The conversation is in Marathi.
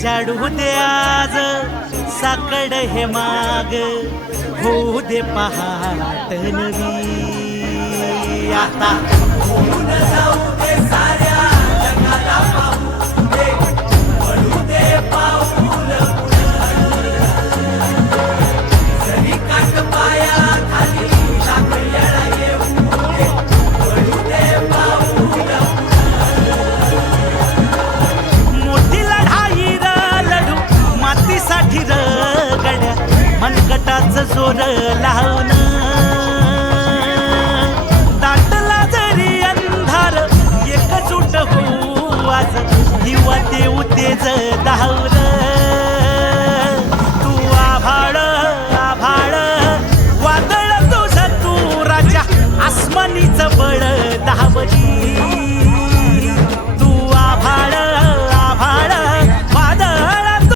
उजाडू दे आज साकड हे माग, होऊ दे पहाट नवी आता। जाऊ दे साऱ्या जगाला पाहू दे, पडू दे पाऊल जरी काट पाया खाली टाकलेला येऊ दे, पडू दे पाऊल मोठी लढाई लढू मातीसाठी गड्या, मनगटाच जोर लावून दाटला जरी अंधार एकजूट होऊ आज, दिवा देऊ तेज धावून।